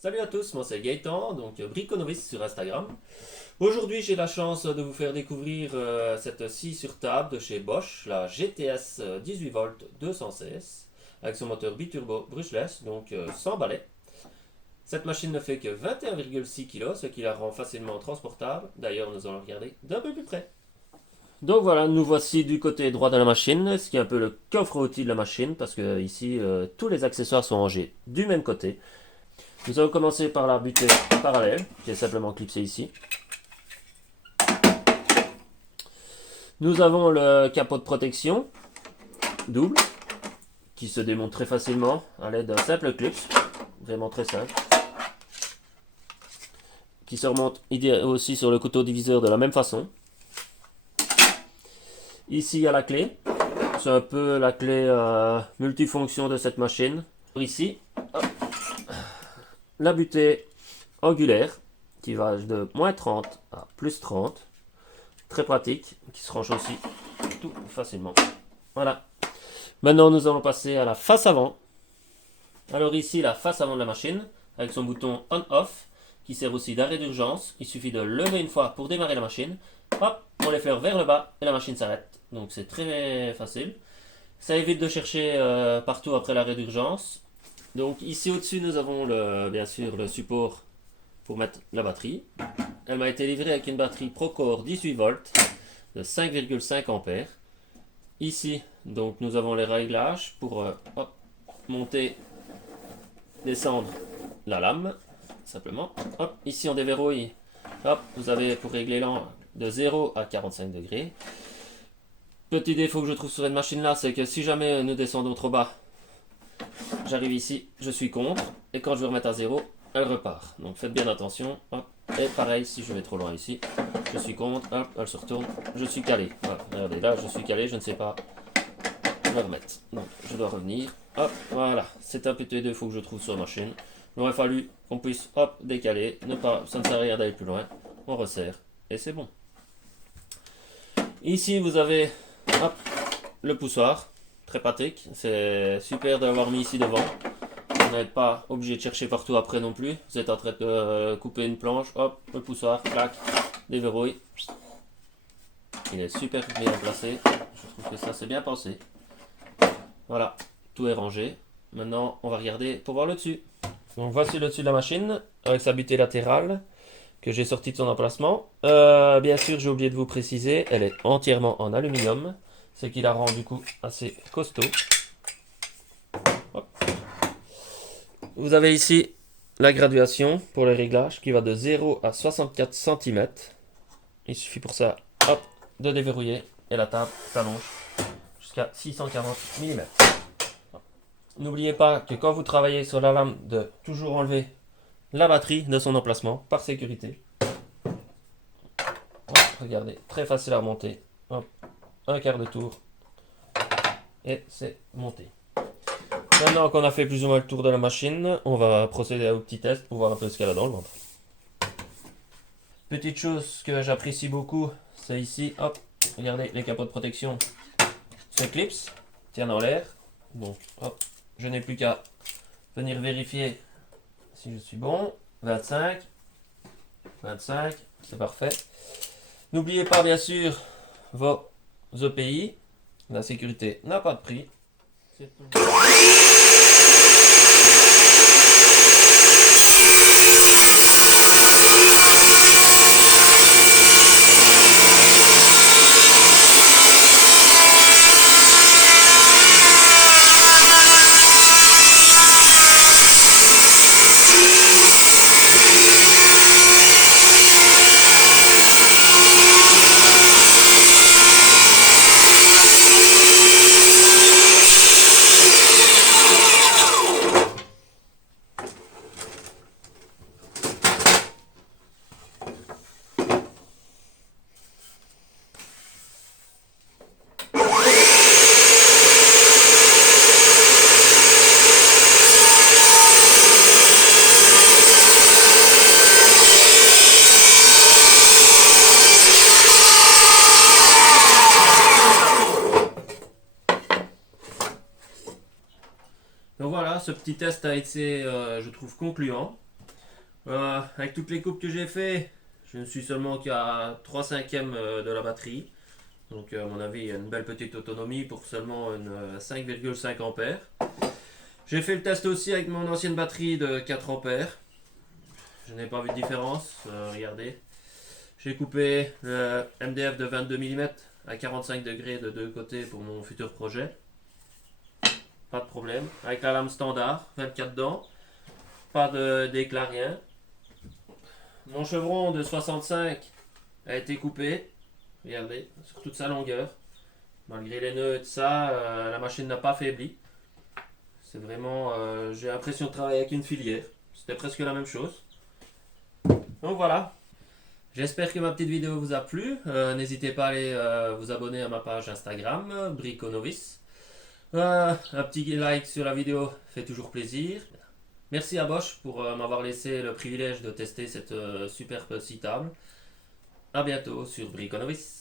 Salut à tous, moi c'est Gaëtan, donc Briconovice sur Instagram. Aujourd'hui j'ai la chance de vous faire découvrir cette scie sur table de chez Bosch, la GTS 18V 216, avec son moteur biturbo brushless, donc sans balai. Cette machine ne fait que 21,6 kg, ce qui la rend facilement transportable. D'ailleurs nous allons regarder d'un peu plus près. Donc voilà, nous voici du côté droit de la machine, ce qui est un peu le coffre-outil de la machine, parce que ici tous les accessoires sont rangés du même côté. Nous allons commencer par la butée parallèle, qui est simplement clipsée ici. Nous avons le capot de protection, double, qui se démonte très facilement à l'aide d'un simple clip, vraiment très simple. Qui se remonte aussi sur le couteau diviseur de la même façon. Ici il y a la clé, c'est un peu la clé multifonction de cette machine. Ici, hop, la butée angulaire, qui va de moins 30 à plus 30. Très pratique, qui se range aussi tout facilement. Voilà. Maintenant, nous allons passer à la face avant. Alors ici, la face avant de la machine, avec son bouton on-off, qui sert aussi d'arrêt d'urgence. Il suffit de lever une fois pour démarrer la machine. Hop, on l'effleure vers le bas et la machine s'arrête. Donc c'est très facile. Ça évite de chercher partout après l'arrêt d'urgence. Donc ici au-dessus, nous avons bien sûr le support pour mettre la batterie. Elle m'a été livrée avec une batterie Procore 18 volts de 5,5 ampères. Ici, donc nous avons les réglages pour monter, descendre la lame, simplement. Hop, ici on déverrouille. Hop, vous avez pour régler l'angle de 0 à 45 degrés. Petit défaut que je trouve sur cette machine là, c'est que si jamais nous descendons trop bas, j'arrive ici, je suis contre, et quand je veux remettre à 0, elle repart. Donc faites bien attention. Hop. Et pareil, si je vais trop loin ici, je suis contre, hop, elle se retourne, je suis calé. Voilà, regardez, là je suis calé, je ne sais pas me remettre. Donc je dois revenir. Hop, voilà, c'est un petit défaut que je trouve sur la machine. Il aurait fallu qu'on puisse, hop, décaler, ça ne sert à rien d'aller plus loin. On resserre, et c'est bon. Ici vous avez, hop, le poussoir, très pratique. C'est super d'avoir mis ici devant. Vous n'êtes pas obligé de chercher partout après non plus. Vous êtes en train de couper une planche, hop, le poussoir, clac, déverrouille. Il est super bien placé. Je trouve que ça c'est bien pensé. Voilà, tout est rangé. Maintenant, on va regarder pour voir le dessus. Donc voici le dessus de la machine avec sa butée latérale que j'ai sortie de son emplacement. Bien sûr, j'ai oublié de vous préciser, elle est entièrement en aluminium, ce qui la rend du coup assez costaud. Hop. Vous avez ici la graduation pour les réglages qui va de 0 à 64 cm. Il suffit pour ça, hop, de déverrouiller et la table s'allonge jusqu'à 640 mm. N'oubliez pas que quand vous travaillez sur la lame, de toujours enlever la batterie de son emplacement par sécurité. Hop, regardez, très facile à remonter. Hop, un quart de tour et c'est monté. Maintenant qu'on a fait plus ou moins le tour de la machine, on va procéder au petit test pour voir un peu ce qu'elle a dans le ventre. Petite chose que j'apprécie beaucoup, c'est ici, hop, regardez les capots de protection se clipsent, tiennent en l'air. Donc, hop, je n'ai plus qu'à venir vérifier si je suis bon. 25, 25, c'est parfait. N'oubliez pas bien sûr vos EPI, la sécurité n'a pas de prix. C'est tout. Donc voilà, ce petit test a été, je trouve, concluant. Avec toutes les coupes que j'ai fait, je ne suis seulement qu'à 3/5 de la batterie. Donc à mon avis, il y a une belle petite autonomie pour seulement une 5,5 ampères. J'ai fait le test aussi avec mon ancienne batterie de 4 ampères. Je n'ai pas vu de différence. Regardez. J'ai coupé le MDF de 22 mm à 45 degrés de deux côtés pour mon futur projet. Pas de problème. Avec la lame standard, 24 dents. Pas d'éclat, rien. Mon chevron de 65 a été coupé. Regardez, sur toute sa longueur. Malgré les nœuds et tout ça, la machine n'a pas faibli. C'est vraiment, j'ai l'impression de travailler avec une filière. C'était presque la même chose. Donc voilà. J'espère que ma petite vidéo vous a plu. N'hésitez pas à aller vous abonner à ma page Instagram, Briconovice. Un petit like sur la vidéo fait toujours plaisir. Merci à Bosch pour m'avoir laissé le privilège de tester cette superbe scie table. A bientôt sur Briconovice.